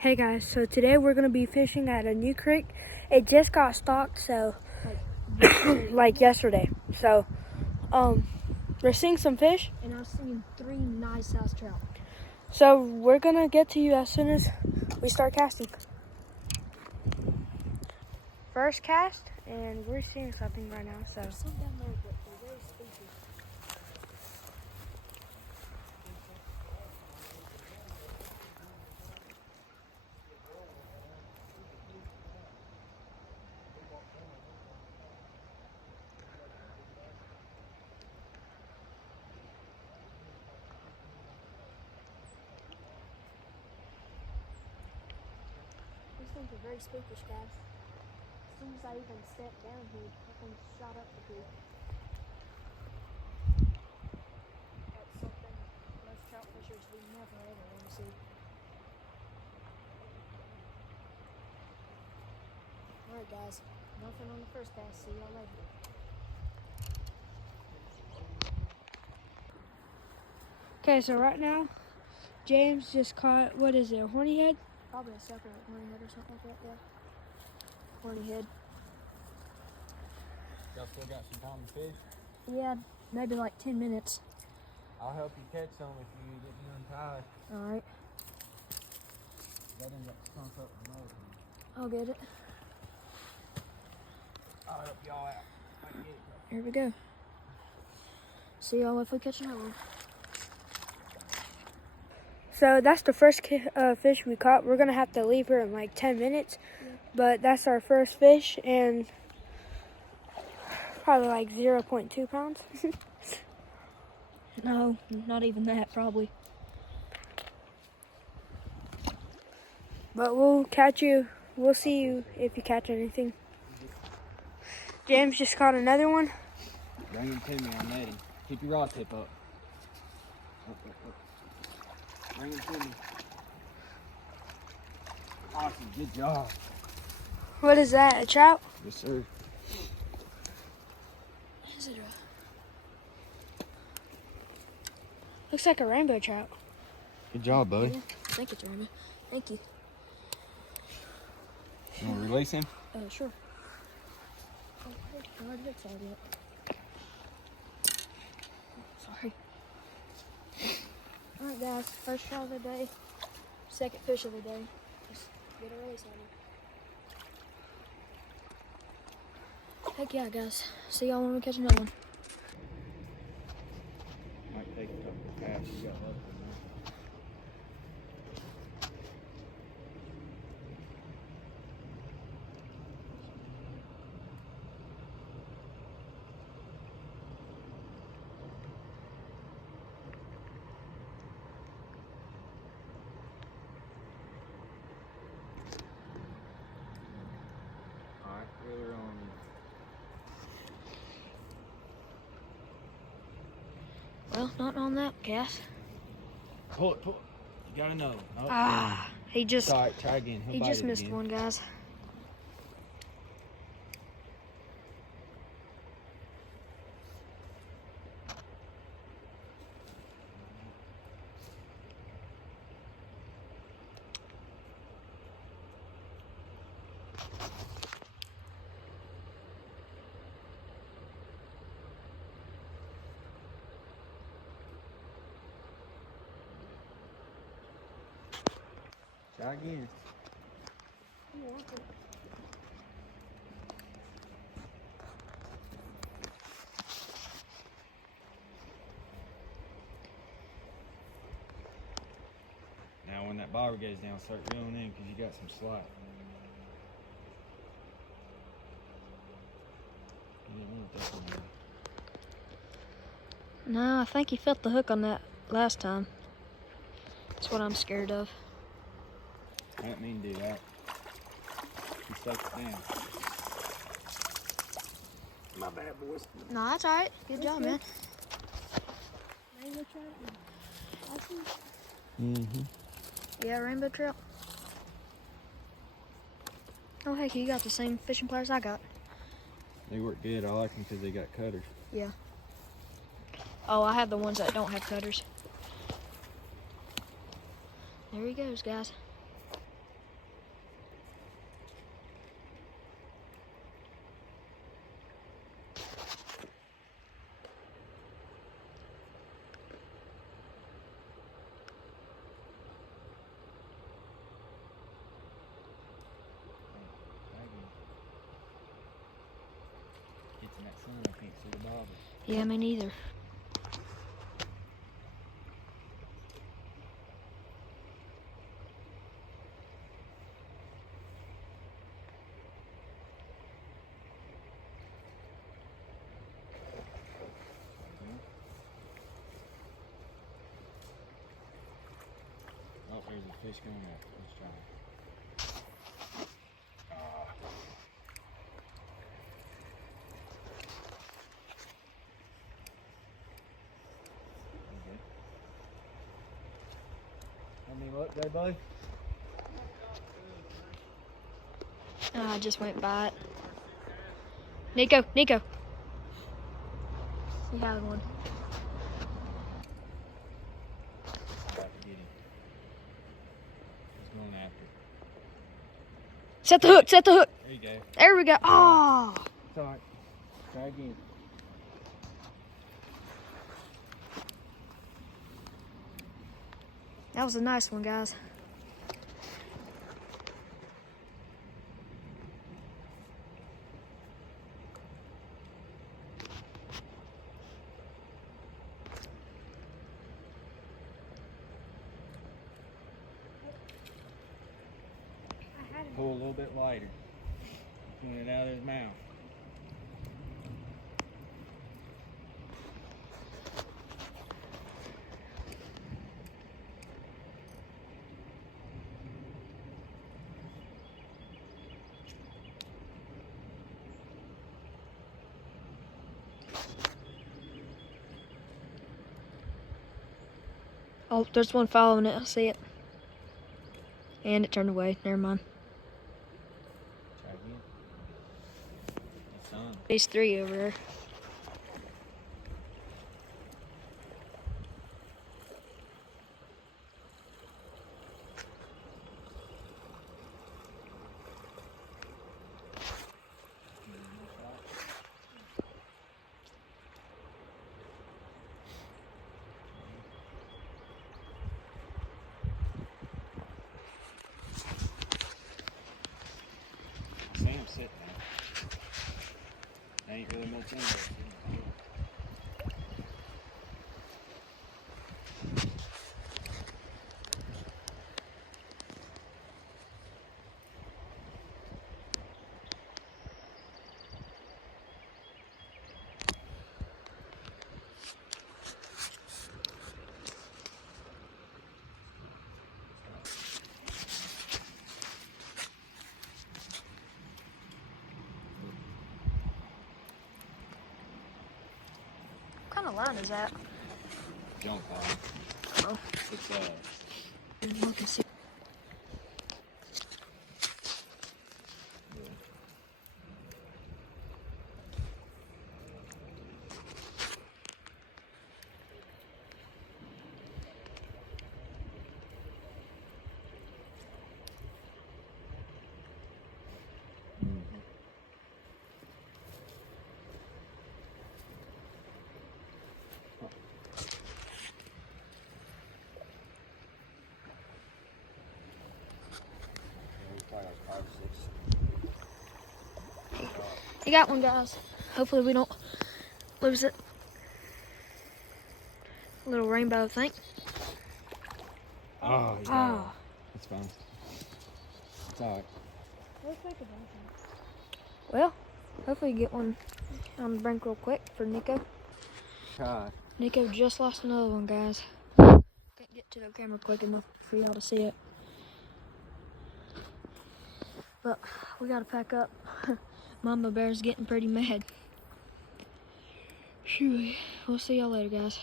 Hey guys, so today we're going to be fishing at a new creek. It just got stocked, so like yesterday. So we're seeing some fish. And I'm seeing 3 nice house trout. So we're going to get to you as soon as we start casting. First cast, and we're seeing something right now. So There's some down there, but they're very sleepy. These things are very spookish, guys. As soon as I even stepped down here, that thing shot up the creek. That's something most trout fishers would never ever want to see. Alright guys, nothing on the first cast. See y'all later. okay, so right now James just caught, what is it, a horny head? Probably a sucker at horny head or something like that, yeah. Horny head. Y'all still got some time to fish? Yeah, maybe like 10 minutes. I'll help you catch some if you get me untied. Alright, That end up sunk up the mud. I'll get it. I'll help y'all out. I can get it. Here we go. See y'all if we catch another one. So that's the first fish we caught. We're going to have to leave her in like 10 minutes. Yeah. But that's our first fish, and probably like 0.2 pounds. No, not even that, probably. But we'll catch you. We'll see you if you catch anything. James just caught another one. Bring him to me, I'm netting. Keep your rod tip up. Up. Bring him to me. Awesome, good job. What is that, a trout? Yes, sir. Is it Looks like a rainbow trout. Good job, buddy. Yeah, I think it's rainbow. Thank you. You want to release him? Sure. Oh, I already did all that. Sorry. Alright guys, first trout of the day. Second fish of the day. Just get a release on it. Heck yeah guys. See y'all when we catch another one. Might take a couple of casts. You got left in there. Alright, reel her on. Well, not on that cast. Pull it. You gotta know. Oh, He just Alright, try again. He'll He bite just it missed again. one, guys. Try again. Now when that bobber goes down, start reeling in because you got some slack. You didn't want that one. No, I think he felt the hook on that last time. That's what I'm scared of. I didn't mean to do that. You stuck it down. My bad, boys. No, that's alright. Good job, man. rainbow trout. Mm-hmm. Yeah, rainbow trout. Oh, heck, you got the same fishing pliers I got. They work good. I like them because they got cutters. Yeah. Oh, I have the ones that don't have cutters. There he goes, guys. bother. Yeah, me neither. Oh, there's a fish going up. Let's try it. Okay. How many look, there, bud? I just went by it. Nico. You have one. About to get him. He's going after it. Set the hook. There you go. There we go. Oh. It's alright. Try again. That was a nice one, guys. Pull a little bit lighter. Pulling it out of his mouth. Oh, there's one following it. I see it. And it turned away. Never mind. Try again. It's on. These three over there. See him sitting there. Ain't really much in there. What kind of line is that? Junk line. Oh. It's Look and see. You got one, guys. Hopefully we don't lose it. A little rainbow, I think. Oh, yeah. Ah. It's fine. It's alright. Well, hopefully you get one on the brink real quick for Nico. God. Nico just lost another one, guys. Can't get to the camera quick enough for y'all to see it. But we gotta pack up. Mama Bear's getting pretty mad. Phew. We'll see y'all later, guys.